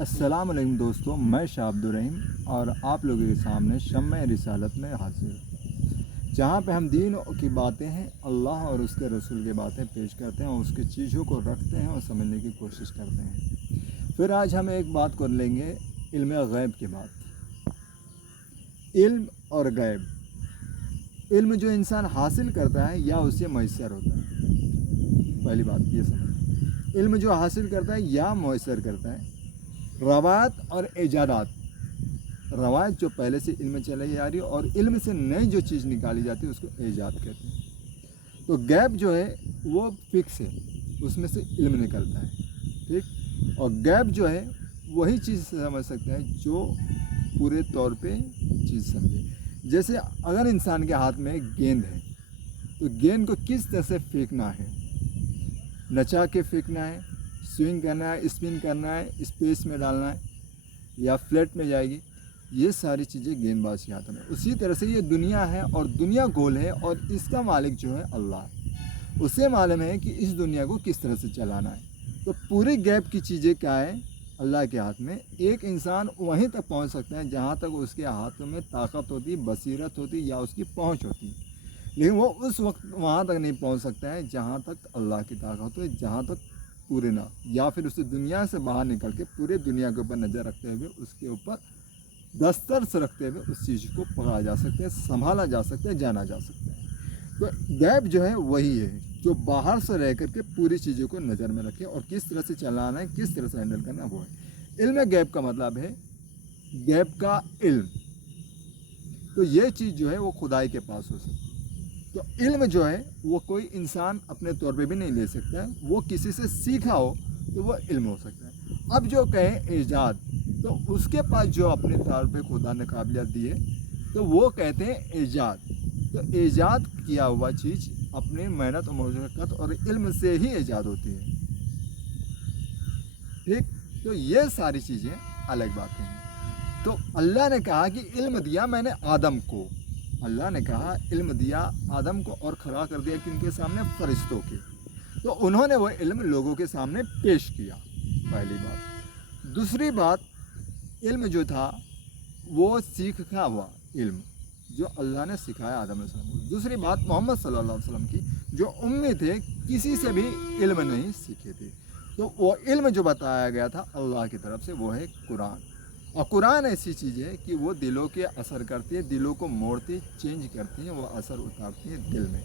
السلام علیکم دوستوں، میں شاہ عبدالرحیم اور آپ لوگوں کے سامنے شمع رسالت میں حاضر ہوں، جہاں پہ ہم دین کی باتیں ہیں، اللہ اور اس کے رسول کی باتیں پیش کرتے ہیں اور اس کی چیزوں کو رکھتے ہیں اور سمجھنے کی کوشش کرتے ہیں۔ پھر آج ہم ایک بات کر لیں گے، علم غیب کی بات۔ علم اور غیب، علم جو انسان حاصل کرتا ہے یا اسے میسر ہوتا ہے۔ پہلی بات یہ سمجھ، علم جو حاصل کرتا ہے یا میسر کرتا ہے۔ روایت اور ایجادات، روایت جو پہلے سے علم چلی آ رہی ہے اور علم سے نئی جو چیز نکالی جاتی ہے اس کو ایجاد کہتے ہیں۔ تو غیب جو ہے وہ فکس ہے، اس میں سے علم نکلتا ہے، ٹھیک۔ اور غیب جو ہے وہی چیز سمجھ سکتا ہے جو پورے طور پہ چیز سمجھے۔ جیسے اگر انسان کے ہاتھ میں گیند ہے تو گیند کو کس طرح سے پھینکنا ہے، نچا کے پھینکنا ہے، سوئنگ کرنا ہے، اسپن کرنا ہے، اسپیس میں ڈالنا ہے یا فلیٹ میں جائے گی، یہ ساری چیزیں گیند باز کے ہاتھ میں۔ اسی طرح سے یہ دنیا ہے اور دنیا گول ہے اور اس کا مالک جو ہے اللہ ہے، اسے معلوم ہے کہ اس دنیا کو کس طرح سے چلانا ہے۔ تو پوری غیب کی چیزیں کیا ہے؟ اللہ کے ہاتھ میں۔ ایک انسان وہیں تک پہنچ سکتا ہے جہاں تک اس کے ہاتھوں میں طاقت ہوتی، بصیرت ہوتی یا اس کی پہنچ ہوتی، لیکن وہ اس وقت وہاں تک نہیں پہنچ سکتا ہے جہاں تک اللہ کی طاقت ہو، جہاں تک پورے نہ، یا پھر اسے دنیا سے باہر نکل کے پورے دنیا کے اوپر نظر رکھتے ہوئے اس کے اوپر دسترس رکھتے ہوئے اس چیز کو پکڑا جا سکتا ہے، سنبھالا جا سکتا ہے، جانا جا سکتا ہے۔ تو غیب جو ہے وہی ہے جو باہر سے رہ کر کے پوری چیزوں کو نظر میں رکھے اور کس طرح سے چلانا ہے، کس طرح سے ہینڈل کرنا ہے، وہ ہے علم غیب کا مطلب ہے غیب کا علم۔ تو یہ چیز جو ہے وہ خدائی کے پاس ہو سکتی ہے۔ تو علم جو ہے وہ کوئی انسان اپنے طور پہ بھی نہیں لے سکتا ہے، وہ کسی سے سیکھا ہو تو وہ علم ہو سکتا ہے۔ اب جو کہیں ایجاد، تو اس کے پاس جو اپنے طور پہ خدا نے قابلیت دی ہے تو وہ کہتے ہیں ایجاد۔ تو ایجاد کیا ہوا چیز اپنی محنت و مشقت اور علم سے ہی ایجاد ہوتی ہے، ٹھیک۔ تو یہ ساری چیزیں الگ باتیں ہیں۔ تو اللہ نے کہا کہ علم دیا میں نے آدم کو، اللہ نے کہا علم دیا آدم کو اور کھڑا کر دیا کن کے سامنے؟ فرشتوں کے۔ تو انہوں نے وہ علم لوگوں کے سامنے پیش کیا، پہلی بات۔ دوسری بات، علم جو تھا وہ سیکھا ہوا علم جو اللہ نے سکھایا آدم علیہ السلام کو۔ دوسری بات، محمد صلی اللہ علیہ وسلم کی جو امی تھے، کسی سے بھی علم نہیں سیکھے تھے، تو وہ علم جو بتایا گیا تھا اللہ کی طرف سے وہ ہے قرآن۔ اور قرآن ایسی چیز ہے کہ وہ دلوں کے اثر کرتی ہے، دلوں کو موڑتی، چینج کرتی ہیں، وہ اثر اتارتی ہے دل میں۔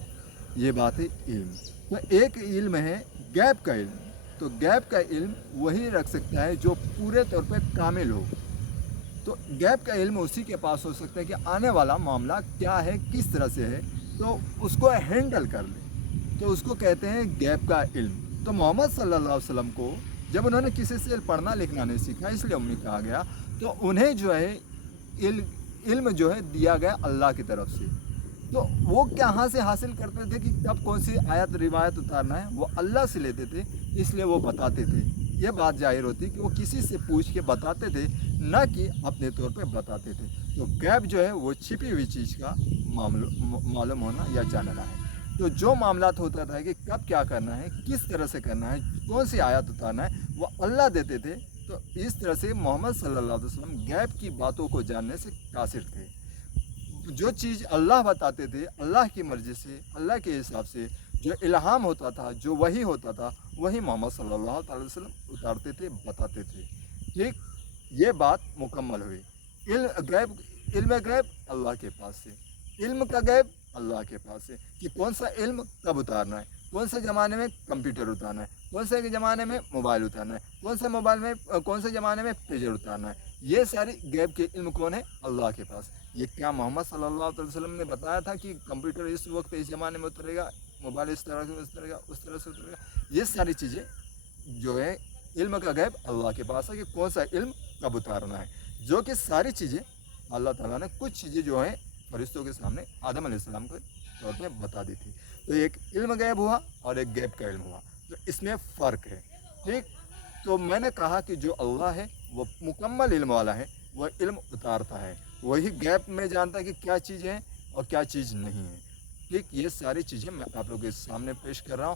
یہ بات ہے علم۔ تو ایک علم ہے غیب کا علم۔ تو غیب کا علم وہی رکھ سکتا ہے جو پورے طور پہ کامل ہو۔ تو غیب کا علم اسی کے پاس ہو سکتا ہے کہ آنے والا معاملہ کیا ہے، کس طرح سے ہے، تو اس کو ہینڈل کر لے، تو اس کو کہتے ہیں غیب کا علم۔ تو محمد صلی اللہ علیہ وسلم کو جب انہوں نے کسی سے پڑھنا لکھنا نہیں سیکھا، اس لیے امی کہا گیا، تو انہیں جو ہے علم جو ہے دیا گیا اللہ کی طرف سے۔ تو وہ کہاں سے حاصل کرتے تھے کہ کب کون سی آیت روایت اتارنا ہے؟ وہ اللہ سے لیتے تھے، اس لیے وہ بتاتے تھے۔ یہ بات ظاہر ہوتی کہ وہ کسی سے پوچھ کے بتاتے تھے، نہ کہ اپنے طور پہ بتاتے تھے۔ تو غیب جو ہے وہ چھپی ہوئی چیز کا معلوم ہونا یا جاننا ہے۔ تو جو معاملات ہوتا تھا کہ کب کیا کرنا ہے، کس طرح سے کرنا ہے، کون سی آیت اتارنا ہے، وہ اللہ دیتے تھے۔ تو اس طرح سے محمد صلی اللہ علیہ وسلم غیب کی باتوں کو جاننے سے قاصر تھے۔ جو چیز اللہ بتاتے تھے، اللہ کی مرضی سے، اللہ کے حساب سے جو الہام ہوتا تھا، جو وحی ہوتا تھا، وہی محمد صلی اللہ علیہ وسلم اتارتے تھے، بتاتے تھے، ٹھیک۔ یہ بات مکمل ہوئی۔ علم غیب اللہ کے پاس سے، علم کا غیب اللہ کے پاس سے، کہ کون سا علم کب اتارنا ہے، کون سے زمانے میں کمپیوٹر اتارنا ہے، کون سے زمانے میں موبائل اتارنا ہے، کون سے زمانے میں پیجر اتارنا ہے، یہ ساری غیب کے علم کون ہے؟ اللہ کے پاس۔ یہ کیا محمد صلی اللہ علیہ وسلم نے بتایا تھا کہ کمپیوٹر اس وقت اس زمانے میں اترے گا، موبائل اس طرح سے اترے گا، اس طرح سے اترے گا؟ یہ ساری چیزیں جو ہے علم کا غیب اللہ کے پاس ہے کہ کون سا علم کب اتارنا ہے، جو کہ ساری چیزیں اللہ تعالیٰ نے کچھ چیزیں جو ہیں فرشتوں کے سامنے آدم علیہ السلام کے طور پہ بتا دی تھی۔ تو ایک علم غیب ہوا اور ایک غیب کا علم ہوا، تو اس میں فرق ہے، ٹھیک۔ تو میں نے کہا کہ جو اللہ ہے وہ مکمل علم والا ہے، وہ علم اتارتا ہے، وہی غیب میں جانتا ہے کہ کیا چیز ہے اور کیا چیز نہیں ہے، ٹھیک۔ یہ ساری چیزیں میں آپ لوگوں کے سامنے پیش کر رہا ہوں